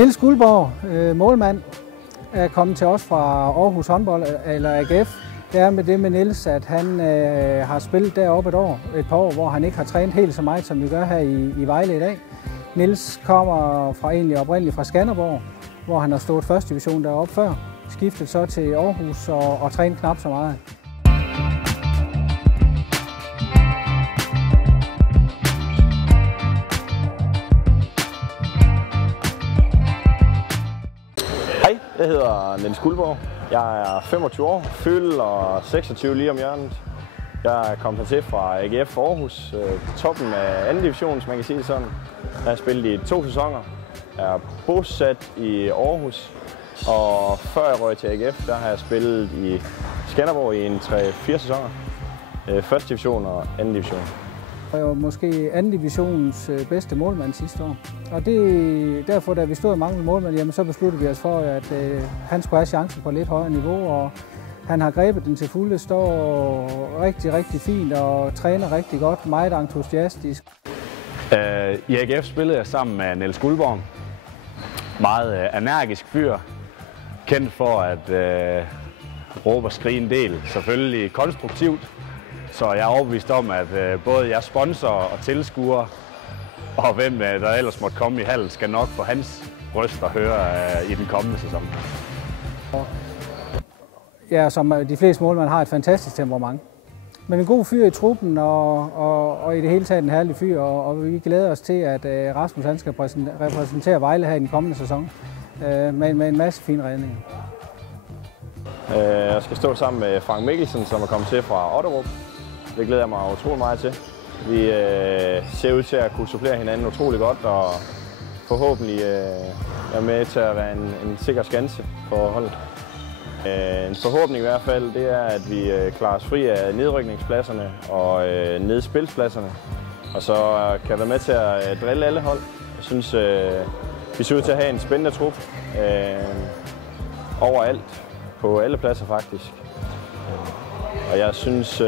Niels Guldborg, målmand, er kommet til os fra Aarhus håndbold, eller AGF. Det er med det med Niels, at han har spillet deroppe et par år, hvor han ikke har trænet helt så meget, som vi gør her i Vejle i dag. Niels kommer oprindeligt fra Skanderborg, hvor han har stået første division deroppe før. Skiftet så til Aarhus og trænet knap så meget. Hej, jeg hedder Niels Guldborg. Jeg er 25 år, fylder 26 lige om hjørnet. Jeg er kommet hertil fra AGF Aarhus, toppen af anden division, hvis man kan sige det sådan. Jeg har spillet i 2 sæsoner. Jeg er bosat i Aarhus, og før jeg røg til AGF, der har jeg spillet i Skanderborg i 3-4 sæsoner. Første division og anden division. Jeg var måske anden divisions bedste målmand sidste år. Og derfor, da vi stod og manglede målmand, jamen, så besluttede vi os for, at han skulle have chancen på lidt højere niveau. Og han har grebet den til fulde, står rigtig, rigtig fint og træner rigtig godt, meget entusiastisk. I AGF spillede jeg sammen med Niels Guldborg. Meget energisk fyr, kendt for at råbe og skrige en del, selvfølgelig konstruktivt. Så jeg er overbevist om, at både jeres sponsorer og tilskuere, og hvem der ellers måtte komme i hallen, skal nok få hans røst at høre i den kommende sæson. Ja, som de fleste målmænd har et fantastisk temperament. Men en god fyr i truppen, og i det hele taget en herlig fyr, og vi glæder os til, at Rasmus han skal repræsentere Vejle her i den kommende sæson med en masse fine redninger. Jeg skal stå sammen med Frank Mikkelsen, som er kommet til fra Otterup. Det glæder jeg mig utrolig meget til. Vi ser ud til at kunne supplere hinanden utrolig godt, og forhåbentlig er med til at være en sikker skanse for holdet. En forhåbning i hvert fald, det er, at vi klarer os fri af nedrykningspladserne og nedspilspladserne, og så kan være med til at drille alle hold. Jeg synes, vi ser ud til at have en spændende trup overalt, på alle pladser faktisk. Og jeg synes,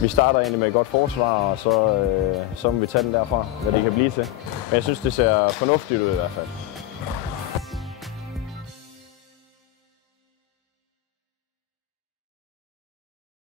vi starter egentlig med et godt forsvar, og så må vi tage den derfra, hvad det kan blive til. Men jeg synes, det ser fornuftigt ud i hvert fald.